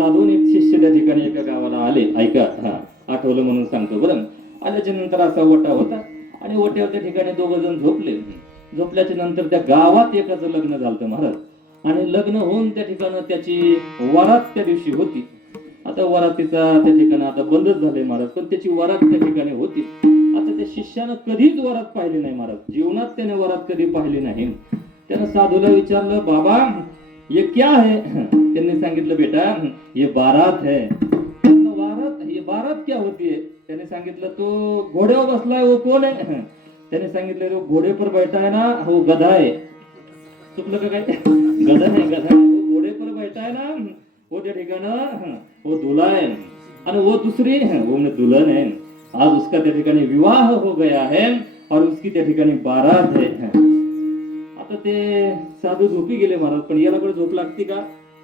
साधून एक शिष्य त्या ठिकाणी एका गावाला आले. ऐका हा आठवलं म्हणून सांगतो बरं. आल्याच्यानंतर असा ओटा होता आणि ओट्यावर त्या ठिकाणी दोघ जण झोपले झोपल्याच्या नंतर त्या गावात एकाचं लग्न झालं महाराज. आणि लग्न होऊन त्या ठिकाणी त्याची वरात त्या दिवशी होती. आता वरातीचा त्या ठिकाणी आता बंदच झाले महाराज पण त्याची वरात त्या ठिकाणी होती. आता त्या शिष्यानं कधीच वरात पाहिली नाही महाराज. जीवनात त्याने वरात कधी पाहिली नाही. त्यानं साधूला विचारलं बाबा ये क्या है? त्यांनी सांगितलं बेटा? ये बारात है। बारात? ये बारात क्या होती है? त्याने सांगितलं तो घोड्यावर बसलाय वो कोण आहे त्याने सांगितलं तो घोडे पर बैठा है ना हो गधा आहे चुकलं का काय गधा नाही गधा वो घोडे पर बैठा है ना, वो त्या ठिकाणं वो दुल्हा है। आणि वो दूसरी, वो म्हणजे दुल्हन है। आज उसका त्या ठिकाणी विवाह हो गया है, और उसकी त्या ठिकाणी बारात है। आता ते साधू झोपी गेले महाराज पण याला पण झोप लागते का?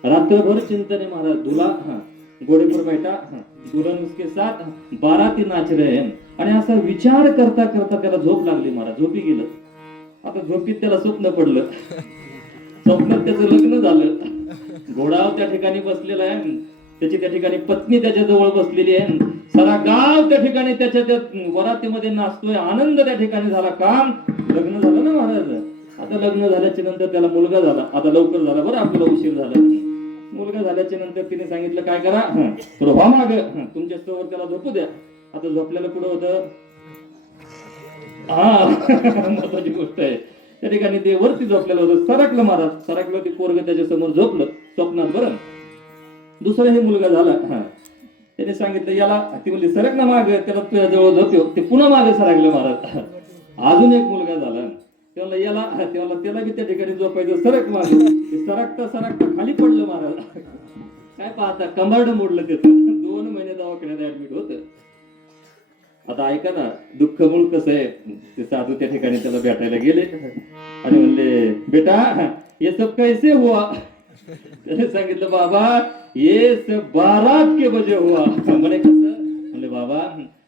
रात्रभर चिंतन आहे महाराज दुला हा घोडे पर बैठा हा, दुल्हन उसके साथ बाराती नाच रहे आणि असा विचार करता करता त्याला झोप लागली महाराज झोपी गेलं. आता झोपीत त्याला स्वप्न पडलं. स्वप्नात त्याचं लग्न झालं. घोडाव त्या ठिकाणी बसलेला आहे. त्याची त्या ठिकाणी पत्नी त्याच्याजवळ बसलेली आहे. सारा गाव त्या ठिकाणी त्याच्या त्या वरातीमध्ये नाचतोय. आनंद त्या ठिकाणी झाला. काम. लग्न झालं ना महाराज? आता लग्न झाल्याच्यानंतर त्याला मुलगा झाला. आता लवकर झाला. बरं आपल्याला उशीर झाला. मुलगा झाल्याच्यानंतर तिने सांगितलं काय करा? हं, माग. तुमच्या स्टोवर त्याला झोपू द्या. आता झोपल्याला कुठं होतं? हा महत्वाची गोष्ट आहे. त्या ठिकाणी ते वरती झोपलेलं होतं. सरकलं महाराज. सरकलं ते पोरग त्याच्यासमोर झोपलं. स्वप्नात बरं. दुसरा हे मुलगा झाला. हा. त्याने सांगितलं याला ती म्हणली सरकलं माग. त्याला तुझ्या जवळ झोपयो ते पुन्हा मागे सरकलं महाराज. अजून एक मुलगा झाला. त्याला याला त्याला त्याला बी त्या ठिकाणी झोपायचं. सरक माग. ते सरकता सरकता खाली पडलं महाराज. काय पाहता कमर्ड मोडलं त्याचं दोन महिने दवाखान्यात ऍडमिट होत. आता ऐका ना दुःख मूळ कसं आहे? ते साधू त्या ठिकाणी त्याला भेटायला गेले. आणि म्हणले बेटा ये सब कैसे हुआ? त्याने सांगितलं बाबा ये सब बारात के बजे हुआ. म्हणे कसं? म्हणले बाबा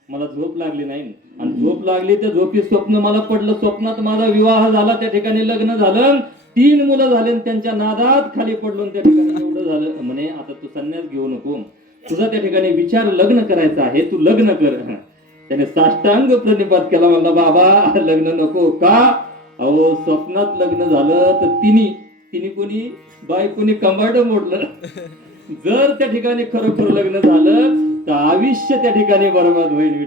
मला झोप लागली नाही. आणि झोप लागली तर झोपी स्वप्न मला पडलं. स्वप्नात माझा विवाह झाला त्या ठिकाणी लग्न झालं. तीन मुलं झाले आणि त्यांच्या नादात खाली पडलो त्या ठिकाणी एवढं झालं. म्हणे आता तू संन्यास घेऊ नको. तुझा त्या ठिकाणी विचार लग्न करायचा आहे. तू लग्न कर. त्याने साष्टांग प्रतिपाद केला. म्हणला बाबा लग्न नको का? अहो स्वप्नात लग्न झालं तर तिने तिने कोणी बायकोनी कंबाड मोडलं. जर त्या ठिकाणी खरोखर लग्न झालं आयुष्य त्या ठिकाणी बरबाद होईल